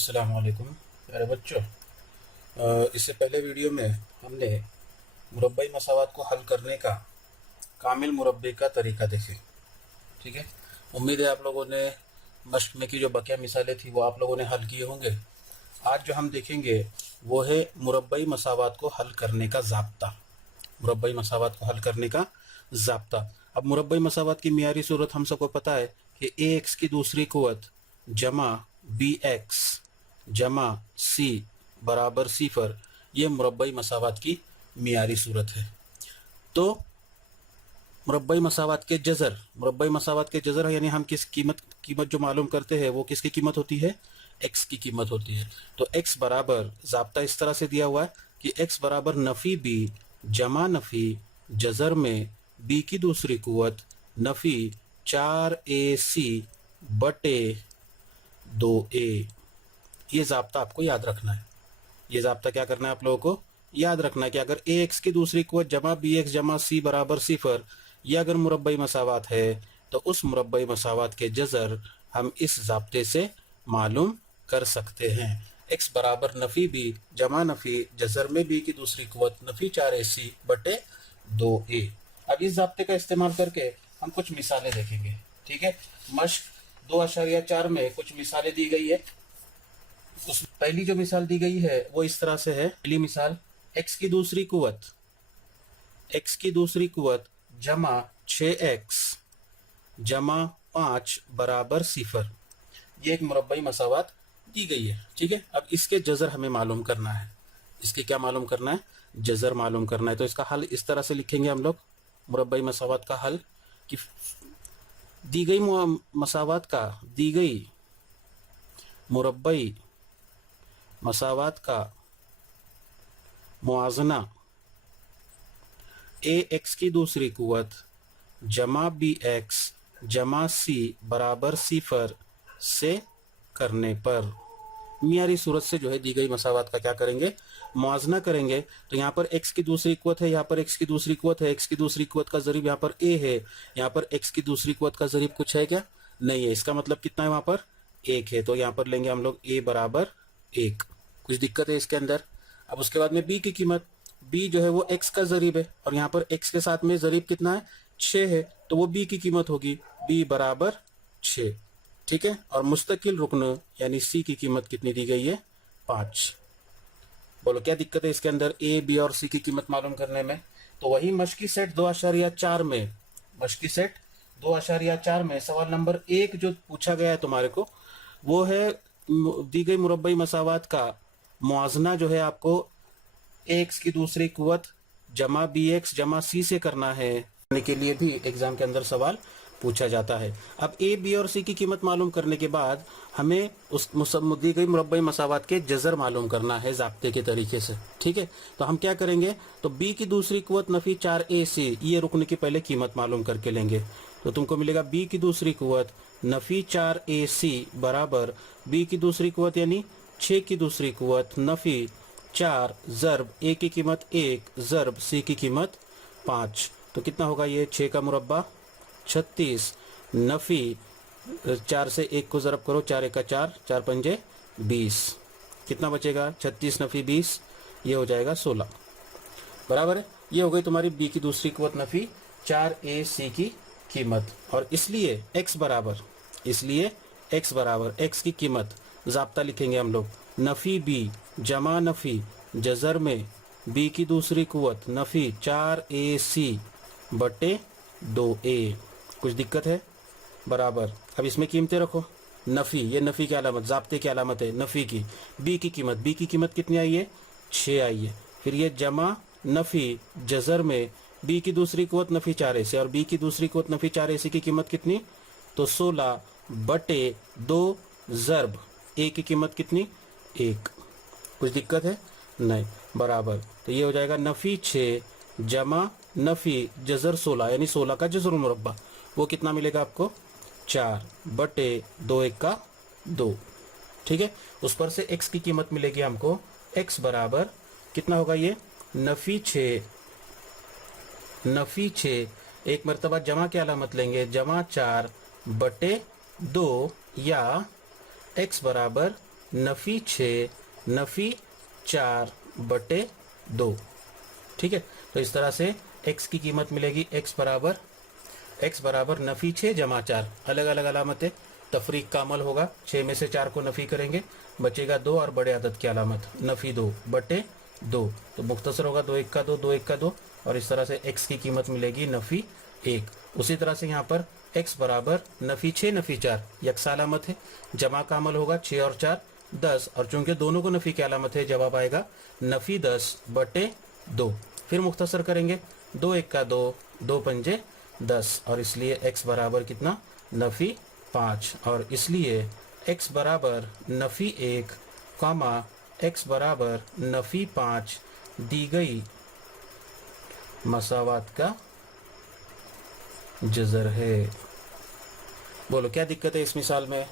अस्सलाम वालेकुम प्यारे बच्चों। इससे पहले वीडियो में हमने मुरब्बई मसावात को हल करने का कामिल मुरब्बे का तरीका देखे। ठीक है, उम्मीद है आप लोगों ने मश्क में की जो बकिया मिसालें थी वो आप लोगों ने हल किए होंगे। आज जो हम देखेंगे वो है मुरब्बई मसावात को हल करने का ज़ाब्ता। मुरब्बई मसावात को हल करने का ज़ाब्ता। अब मुरब्बई मसावात की मियारी सूरत हम सबको पता है कि ए एक्स की दूसरी कुव्वत जमा बी एक्स जमा सी बराबर सिफर, ये मुरब्बई मसावात की मियारी सूरत है। तो मुरब्बई मसावात के जज़र यानी हम किस कीमत जो मालूम करते हैं वो किसकी कीमत होती है, एक्स की कीमत होती है। तो एक्स बराबर ज़ाब्ता इस तरह से दिया हुआ है कि एक्स बराबर नफ़ी बी जमा नफ़ी जज़र में बी की दूसरी कुव्वत नफ़ी 4ac बटे 2a। ये ज़ाब्ता आपको याद रखना है। ये ज़ाब्ता क्या करना है आप लोगों को याद रखना है कि अगर ए एक्स की दूसरी कुव्वत जमा बी एक्स जमा सी बराबर सिफर, ये अगर मुरब्बई मसावात है तो उस मुरब्बई मसावात के जज़र हम इस ज़ाब्ते से मालूम कर सकते हैं। एक्स बराबर नफ़ी बी जमा नफ़ी जज़र में बी की दूसरी कुव्वत नफ़ी 4ac बटे 2a। अब इस ज़ाब्ते का इस्तेमाल करके हम कुछ मिसालें देखेंगे। ठीक है, मश्क 2.4 में कुछ मिसालें दी गई है। उस पहली जो मिसाल दी गई है वो इस तरह से है। पहली मिसाल x की दूसरी कुव्वत जमा 6x जमा 5 बराबर सिफर, ये एक मुरब्बई मसावात दी गई है। ठीक है, अब इसके जज़र हमें मालूम करना है। इसके क्या मालूम करना है, जज़र मालूम करना है। तो इसका हल इस तरह से लिखेंगे हम लोग, मुरब्बई मसावात का हल कि दी गई मुरब्बई मसावात का मुआजना ए एक्स की दूसरी कुव्वत जमा बी एक्स जमा सी बराबर सिफर से करने पर मियारी सूरत से जो है दी गई मसावात का क्या करेंगे, मुआजना करेंगे। तो यहाँ पर x की दूसरी कुव्वत है, यहाँ पर x की दूसरी कुव्वत है, x की दूसरी कुव्वत का ज़रीब यहाँ पर a है, यहाँ पर x की दूसरी कुव्वत का ज़रीब कुछ है क्या, नहीं है। इसका मतलब कितना है, वहाँ पर 1 है। तो यहाँ पर लेंगे हम लोग a बराबर 1। कुछ दिक्कत है इसके अंदर। अब उसके बाद में b की कीमत, b जो है वो x का ज़रीब है और यहाँ पर x के साथ में ज़रीब कितना है, 6 है, तो वो b की कीमत होगी b बराबर 6। ठीक है, और मुस्तकिल रुकन यानी सी की कीमत कितनी दी गई है, 5। बोलो क्या दिक्कत है इसके अंदर ए बी और सी की कीमत मालूम करने में। तो वही मश्की सेट 2.4 में सवाल नंबर 1 जो पूछा गया है तुम्हारे को, वो है दी गई मुरब्बई मसावात का मुआजना जो है आपको एक्स की दूसरी कुव्वत जमा बी एक्स जमा सी से करना है। के लिए भी एग्जाम के अंदर सवाल पूछा जाता है। अब ए बी और सी की कीमत मालूम करने के बाद हमें उस दी गई मुरब्बई मसावात के जज़र मालूम करना है ज़ाब्ते के तरीके से। ठीक है, तो हम क्या करेंगे, तो बी की दूसरी कुव्वत नफ़ी 4ac, ये रुकन की पहले कीमत मालूम करके लेंगे। तो तुमको मिलेगा बी की दूसरी कुव्वत नफ़ी 4ac बराबर बी की दूसरी कुव्वत यानी 6 की दूसरी कुव्वत नफ़ी 4 ज़र्ब ए की कीमत 1 ज़र्ब सी की कीमत 5। तो कितना होगा ये, 6 का मुरब्बा 36 नफ़ी 4 से 1 को ज़रब करो, 4 1 का 4, 4 पंजे 20, कितना बचेगा, 36 नफ़ी 20, ये हो जाएगा 16 बराबर है। ये हो गई तुम्हारी बी की दूसरी कुव्वत नफ़ी 4ac की कीमत। और इसलिए x बराबर x की कीमत ज़ाब्ता लिखेंगे हम लोग, नफ़ी बी जमा नफ़ी जज़र में बी की दूसरी कुव्वत नफ़ी 4ac बटे 2a। कुछ दिक्कत है, बराबर। अब इसमें कीमतें रखो, नफ़ी, ये नफ़ी की अलामत, ज़ाब्ते की अलामत है नफ़ी की। बी की कीमत कितनी आई है, 6 आई है। फिर ये जमा नफ़ी जज़र में बी की दूसरी कुव्वत नफ़ी 4ac और बी की दूसरी कुव्वत नफ़ी 4ac की कीमत कितनी, तो 16 बटे 2 ज़र्ब ए की कीमत कितनी, 1। कुछ दिक्कत है, नहीं, बराबर। तो ये हो जाएगा नफ़ी 6 जमा नफ़ी जज़र 16 यानी 16 का जज़र मुरब्बा, वो कितना मिलेगा आपको, 4 बटे 2 1 का 2। ठीक है, उस पर से x की कीमत मिलेगी हमको, x बराबर कितना होगा, ये नफ़ी 6 एक मरतबा जमा की अलामत लेंगे, जमा 4 बटे 2 या x बराबर नफ़ी 6 नफ़ी 4 बटे 2। ठीक है, तो इस तरह से x की कीमत मिलेगी x बराबर नफ़ी 6 जमा 4, अलग अलग अलामत है, तफरीक का अमल होगा, 6 में से 4 को नफ़ी करेंगे, बचेगा 2 और बड़े अदद की अलामत नफ़ी 2 बटे 2, तो मुख्तसर होगा 2 1 का 2 2 1 का 2, और इस तरह से x की कीमत मिलेगी नफ़ी 1। उसी तरह से यहाँ पर x बराबर नफ़ी 6 नफ़ी 4 यकसा अलामत है, जमा का अमल होगा 6 और 4 10, और चूंकि दोनों को नफ़ी की अलामत है जवाब आएगा नफ़ी 10 बटे 2। फिर मुख्तसर करेंगे, 2 1 का 2 2 पंजे 10, और इसलिए x बराबर कितना नफ़ी 5, और इसलिए x बराबर नफ़ी 1 कामा x बराबर नफ़ी 5 दी गई मसावात का जज़र है। बोलो क्या दिक्कत है इस मिसाल में?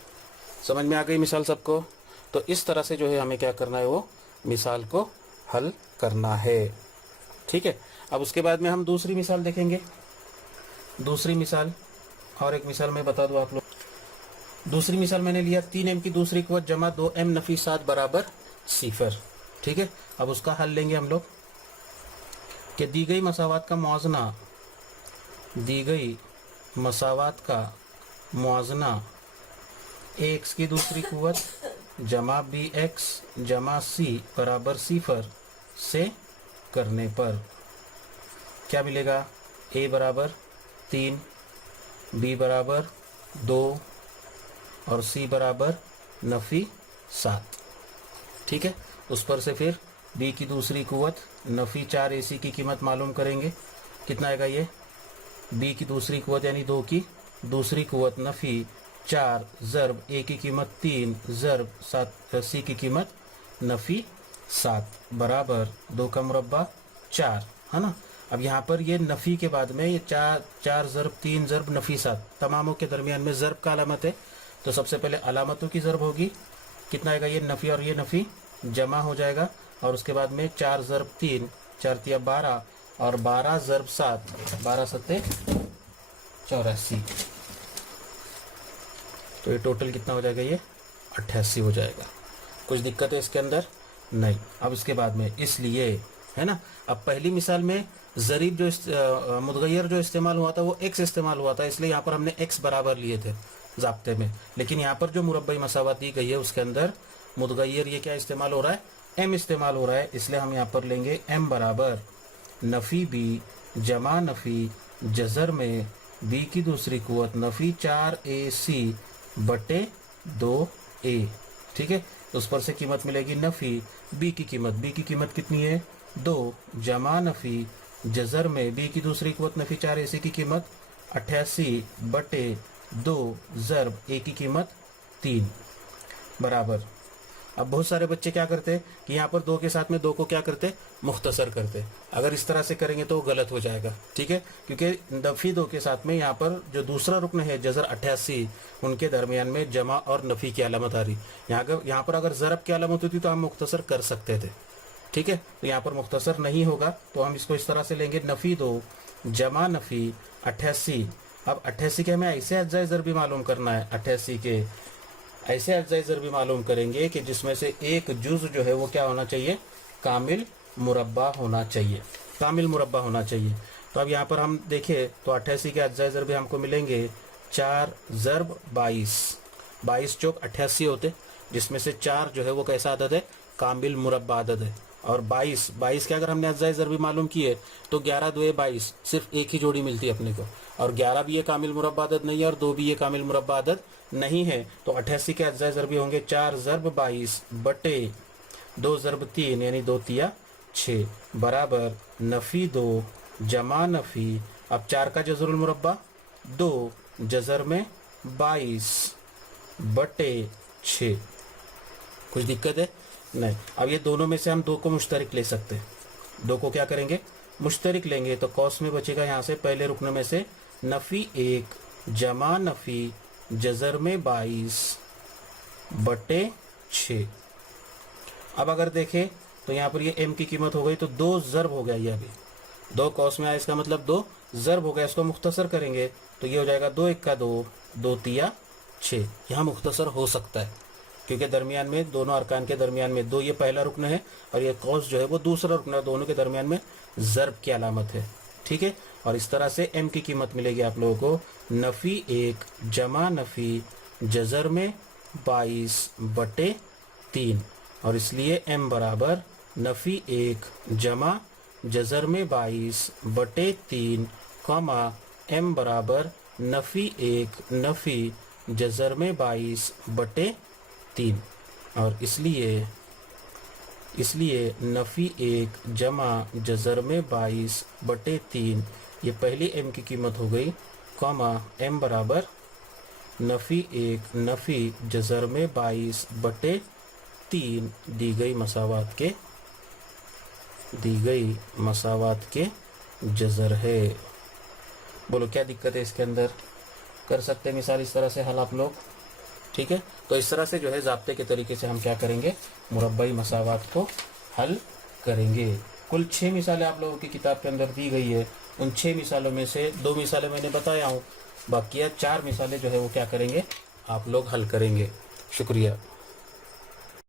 समझ में आ गई मिसाल सबको? तो इस तरह से जो है हमें क्या करना है, वो मिसाल को हल करना है। ठीक है, अब उसके बाद में हम दूसरी मिसाल देखेंगे। दूसरी मिसाल, और एक मिसाल मैं बता दूं आप लोग। दूसरी मिसाल मैंने लिया 3m की दूसरी कुव्वत जमा 2m नफ़ी 7 बराबर 0। ठीक है, अब उसका हल लेंगे हम लोग कि दी गई मसावात का मुआवजना ax की दूसरी कुव्वत जमा bx जमा c बराबर 0 से करने पर क्या मिलेगा? a बराबर 3, b बराबर 2 और c बराबर नफ़ी 7। ठीक है, उस पर से फिर b की दूसरी कुव्वत नफ़ी 4 ac की कीमत मालूम करेंगे। कितना आएगा ये? b की दूसरी कुव्वत यानी 2 की दूसरी कुव्वत नफ़ी 4 ज़र्ब a की कीमत 3 ज़र्ब 7 c की कीमत नफ़ी 7 बराबर 2 का मुरब्बा 4, है ना। अब यहाँ पर ये नफ़ी के बाद में ये 4 ज़र्ब 3 ज़र्ब नफ़ी 7 तमामों के दरमियान में ज़र्ब का अलामत है, तो सबसे पहले अलामतों की ज़र्ब होगी। कितना आएगा? ये नफ़ी और ये नफ़ी जमा हो जाएगा, और उसके बाद में 4 ज़र्ब 3 4 तिया 12 और 12 ज़र्ब 7 12 सत्ते 84, तो ये टोटल कितना हो जाएगा? ये 88 हो जाएगा। कुछ दिक्कत है इसके अंदर? नहीं। अब इसके बाद में इसलिए, है ना, अब पहली मिसाल में ज़रीब जो मुतगय्यर जो इस्तेमाल हुआ था वो x इस्तेमाल हुआ था, इसलिए यहाँ पर हमने x बराबर लिए थे ज़ाब्ते में। लेकिन यहाँ पर जो मुरब्बई मसावत दी गई है उसके अंदर मुतगय्यर ये क्या इस्तेमाल हो रहा है? m इस्तेमाल हो रहा है, इसलिए हम यहाँ पर लेंगे m बराबर नफ़ी b जमा नफ़ी जज़र में b की दूसरी कुव्वत नफ़ी 4ac बटे 2a। ठीक है, उस पर से कीमत मिलेगी नफ़ी b की कीमत कितनी है? 2 जमा नफ़ी जज़र में b की दूसरी कुव्वत नफ़ी 4ac की कीमत 88 बटे 2 ज़र्ब a की कीमत 3 बराबर। अब बहुत सारे बच्चे क्या करते हैं कि यहाँ पर 2 के साथ में 2 को क्या करते? मुख्तसर करते। अगर इस तरह से करेंगे तो गलत हो जाएगा। ठीक है, क्योंकि नफ़ी 2 के साथ में यहाँ पर जो दूसरा रुकन है जज़र 88, उनके दरमियान में जमा और नफ़ी की अलामत आ रही। यहाँ पर अगर ज़रब की अलामत होती तो हम मुख्तसर कर सकते थे। ठीक है, तो यहाँ पर मुख्तसर नहीं होगा, तो हम इसको इस तरह से लेंगे नफ़ी 2 जमा नफ़ी 88। अब 88 के हमें ऐसे अज्जाए ज़रबी मालूम करना है, 88 के ऐसे अज्जाए ज़रबी मालूम करेंगे कि जिसमें से एक जुज़ जो है वो क्या होना चाहिए? कामिल मुरब्बा होना चाहिए, कामिल मुरब्बा होना चाहिए। तो अब यहाँ पर हम देखें तो 88 के अज्जाए ज़रबी हमको मिलेंगे 4 ज़र्ब 22, 22 चौक 88 होते, जिसमें से 4 जो है वो कैसा अदद है? कामिल मुरब्बा अदद है। और 22 के अगर हमने अज्जाए ज़रबी मालूम किए तो 11 2 22, सिर्फ एक ही जोड़ी मिलती है अपने को, और 11 भी ये कामिल मुरब्बा अदद नहीं है और 2 भी ये कामिल मुरब्बा अदद नहीं है। तो 88 के अज्जाए ज़रबी होंगे 4 ज़र्ब 22 बटे 2 ज़र्ब 3 यानी 2 तिया 6 बराबर नफ़ी 2 जमा नफ़ी, अब 4 का जज़रुल मुरब्बा 2 जज़र में 22 बटे 6। कुछ दिक्कत है? नहीं। अब ये दोनों में से हम 2 को मुश्तरक ले सकते हैं। 2 को क्या करेंगे? मुश्तरक लेंगे, तो कौस में बचेगा यहाँ से पहले रुकने में से नफ़ी 1 जमा नफ़ी जज़र में 22 बटे 6। अब अगर देखें तो यहाँ पर ये m की कीमत हो गई तो 2 ज़र्ब हो गया, ये अभी 2 कौस में आया, इसका मतलब 2 ज़र्ब हो गया। इसको मुख्तसर करेंगे तो ये हो जाएगा 2 1 का 2 2 तिया 6। यहाँ मुख्तसर हो सकता है, क्योंकि दरमियान में दोनों अरकान के दरमियान में दो, ये पहला रुकन है और ये कौस जो है वो दूसरा रुकन है, दोनों के दरमियान में ज़र्ब की अलामत है। ठीक है, और इस तरह से m की कीमत मिलेगी आप लोगों को नफ़ी 1 जमा नफ़ी जज़र में 22/3, और इसलिए m बराबर नफ़ी 1 जमा जज़र में 22/3 कॉमा m बराबर नफ़ी 1 नफ़ी जज़र में 22/3, और इसलिए नफ़ी 1 जमा जज़र में 22/3 ये पहली m की कीमत हो गई, कॉमा m बराबर नफ़ी 1 नफ़ी जज़र में 22/3 दी गई मसावात के जज़र है। बोलो क्या दिक्कत है इसके अंदर? कर सकते हैं मिसाल इस तरह से हल आप लोग। ठीक है, तो इस तरह से जो है ज़ाब्ते के तरीके से हम क्या करेंगे, मुरब्बई मसावात को हल करेंगे। कुल 6 मिसालें आप लोगों की किताब के अंदर दी गई है। उन 6 मिसालों में से 2 मिसालें मैंने बताया हूँ, बाकी 4 मिसालें जो है वो क्या करेंगे, आप लोग हल करेंगे। शुक्रिया।